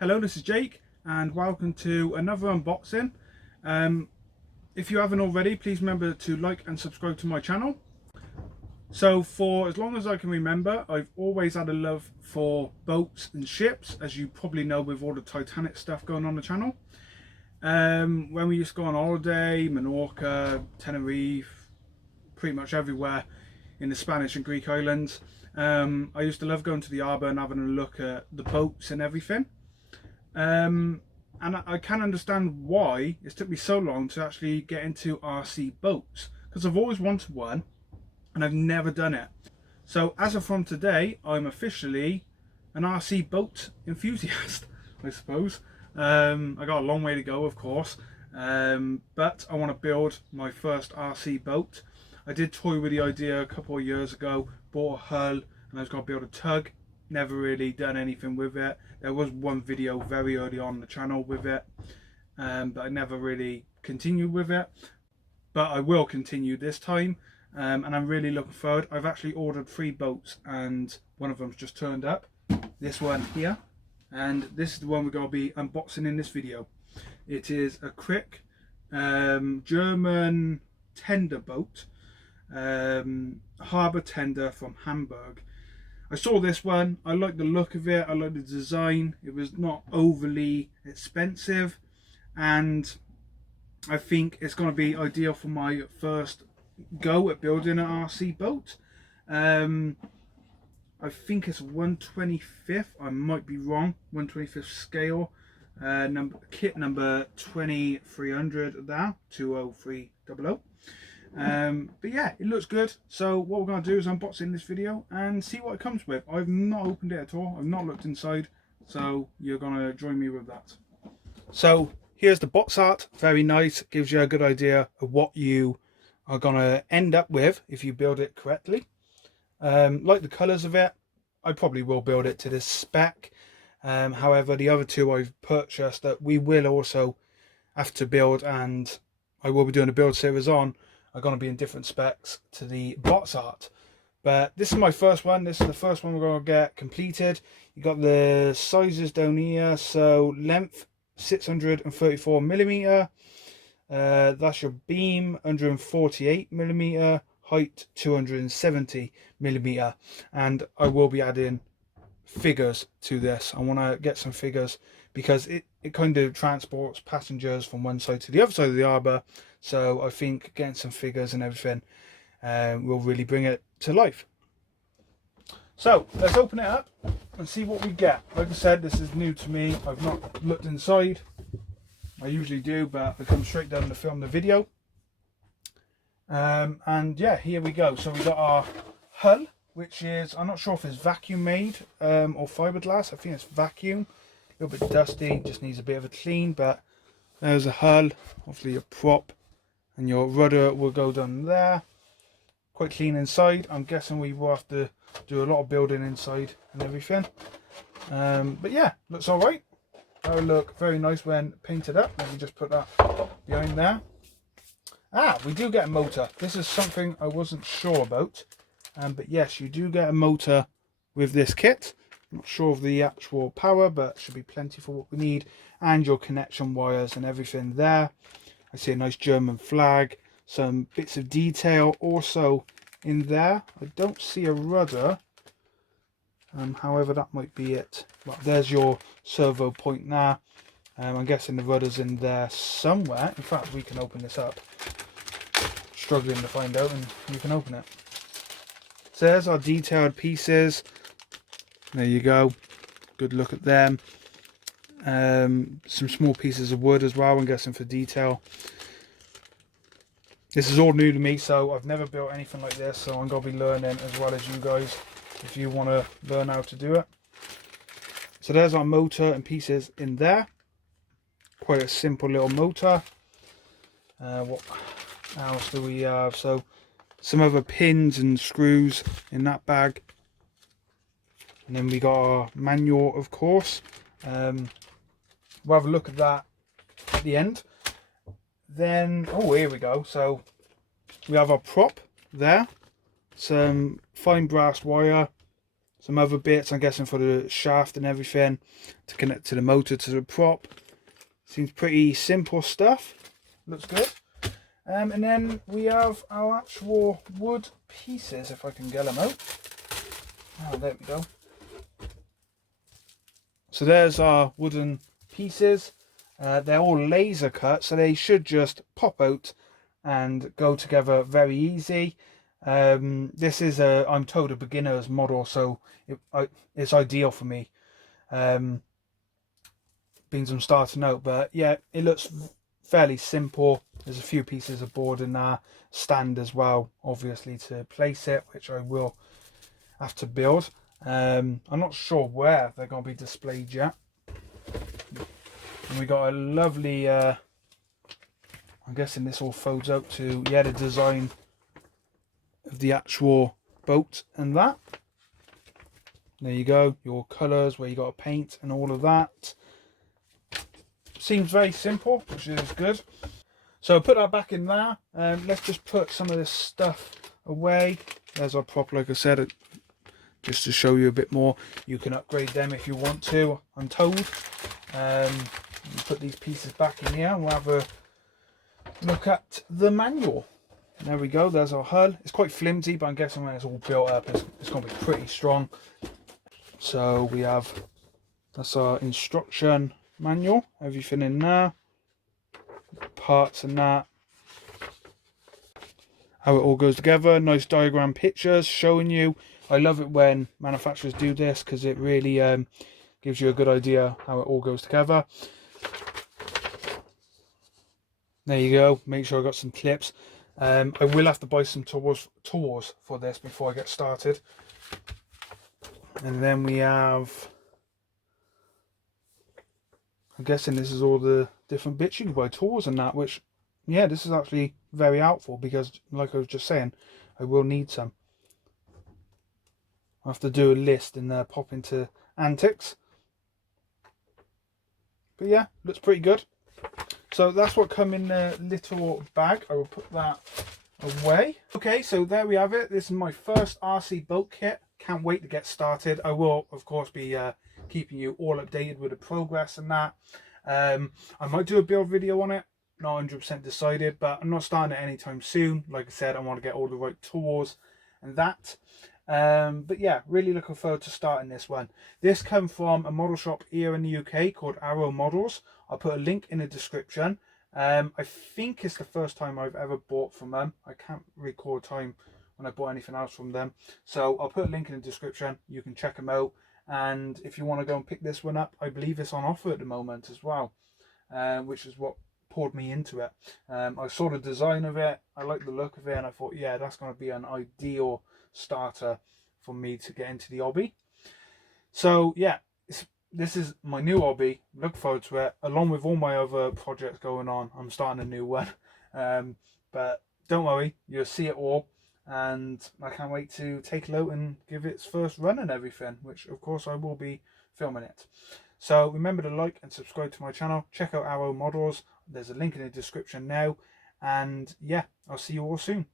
Hello, this is Jake and welcome to another unboxing. If you haven't already, please remember to like and subscribe to my channel. So for as long as I can remember, I've always had a love for boats and ships, as you probably know with all the Titanic stuff going on the channel. When we used to go on holiday, Menorca, Tenerife, pretty much everywhere in the Spanish and Greek islands, I used to love going to the harbour and having a look at the boats and everything. And I can understand why it's took me so long to actually get into RC boats, because I've always wanted one and I've never done it. So as of from today, I'm officially an RC boat enthusiast, I suppose. I got a long way to go, of course, but I want to build my first RC boat. I did toy with the idea a couple of years ago, bought a hull, and I was going to build a tug. Never really done anything with it. There was one video very early on the channel with it, but I never really continued with it. But I will continue this time, and I'm really looking forward. I've actually ordered 3 boats and one of them's just turned up. This one here, and this is the one we're going to be unboxing in this video. It is a Krick German tender boat, harbour tender from Hamburg. I saw this one, I like the look of it, I like the design. It was not overly expensive, and I think it's going to be ideal for my first go at building an RC boat. I think it's 1/25, I might be wrong, 1/25 scale, kit number 2300 there, 20300. But yeah, it looks good. So what we're going to do is unbox in this video and see what it comes with. I've not opened it at all, I've not looked inside, so you're going to join me with that. So here's the box art, very nice, gives you a good idea of what you are going to end up with if you build it correctly. Like the colours of it, I probably will build it to this spec. However, the other 2 I've purchased that we will also have to build, and I will be doing a build series on, are going to be in different specs to the box art. But this is my first one. This is the first one we're going to get completed. You got the sizes down here. So length 634mm, that's your beam, 148mm, height 270mm, and I will be adding figures to this. I want to get some figures because it kind of transports passengers from one side to the other side of the harbour, so I think getting some figures and everything will really bring it to life. So let's open it up and see what we get. Like I said, this is new to me, I've not looked inside. I usually do, but I come straight down to film the video. And yeah, here we go. So we got our hull, which is, I'm not sure if it's vacuum made or fiberglass. I think it's vacuum. A little bit dusty, just needs a bit of a clean, but there's a hull, hopefully your prop, and your rudder will go down there. Quite clean inside. I'm guessing we will have to do a lot of building inside and everything. But yeah, looks alright. That will look very nice when painted up. Let me just put that behind there. We do get a motor. This is something I wasn't sure about. But yes, you do get a motor with this kit. Not sure of the actual power, but should be plenty for what we need. And your connection wires and everything there. I see a nice German flag. Some bits of detail also in there. I don't see a rudder. However, that might be it. Well, there's your servo point now. I'm guessing the rudder's in there somewhere. In fact, we can open this up. Struggling to find out, and we can open it. So there's our detailed pieces. There you go. Good look at them. Some small pieces of wood as well, I'm guessing for detail. This is all new to me, so I've never built anything like this, so I'm going to be learning as well as you guys if you want to learn how to do it. So there's our motor and pieces in there. Quite a simple little motor. What else do we have? So some other pins and screws in that bag. And then we got our manual, of course. We'll have a look at that at the end. Then, oh, here we go. So we have our prop there. Some fine brass wire, some other bits, I'm guessing for the shaft and everything, to connect to the motor, to the prop. Seems pretty simple stuff. Looks good. And then we have our actual wood pieces, if I can get them out. Oh, there we go. So there's our wooden pieces. They're all laser cut, so they should just pop out and go together very easy. This is I'm told, a beginner's model, so it's ideal for me, being I'm starting out. But yeah, it looks fairly simple. There's a few pieces of board in there, stand as well, obviously, to place it, which I will have to build. I'm not sure where they're going to be displayed yet. And we got a lovely, I'm guessing this all folds out to, yeah, the design of the actual boat and that. There you go, your colours, where you got to paint and all of that. Seems very simple, which is good. So put that back in there. Let's just put some of this stuff away. There's our prop, like I said, just to show you a bit more. You can upgrade them if you want to, I'm told. Put these pieces back in here and we'll have a look at the manual. There we go, there's our hull. It's quite flimsy, but I'm guessing when it's all built up, it's going to be pretty strong. So we have, that's our instruction manual, everything in there, parts and that, how it all goes together. Nice diagram pictures showing you. I love it when manufacturers do this, because it really gives you a good idea how it all goes together. There you go, make sure I got some clips. I will have to buy some tools for this before I get started. And then we have, I'm guessing this is all the different bits you can buy, tools and that, which, yeah, this is actually very helpful, because like I was just saying, I will need some. I'll have to do a list and pop into antics. But yeah, looks pretty good. So that's what come in the little bag. I will put that away. Okay, so there we have it. This is my first RC boat kit. Can't wait to get started. I will, of course, be keeping you all updated with the progress and that. I might do a build video on it. Not 100% decided, but I'm not starting it anytime soon. Like I said, I want to get all the right tools and that. But yeah, really looking forward to starting this one. This come from a model shop here in the UK called Arrow Models. I'll put a link in the description. I think it's the first time I've ever bought from them. I can't recall a time when I bought anything else from them. So I'll put a link in the description. You can check them out. And if you want to go and pick this one up, I believe it's on offer at the moment as well, which is what poured me into it. I saw the design of it. I like the look of it. And I thought, yeah, that's going to be an ideal starter for me to get into the hobby. So yeah, this is my new hobby. Look forward to it, along with all my other projects going on. I'm starting a new one, but don't worry, you'll see it all, and I can't wait to take it out and give it its first run and everything, which of course I will be filming it. So remember to like and subscribe to my channel. Check out Arrow Models. There's a link in the description now, and yeah, I'll see you all soon.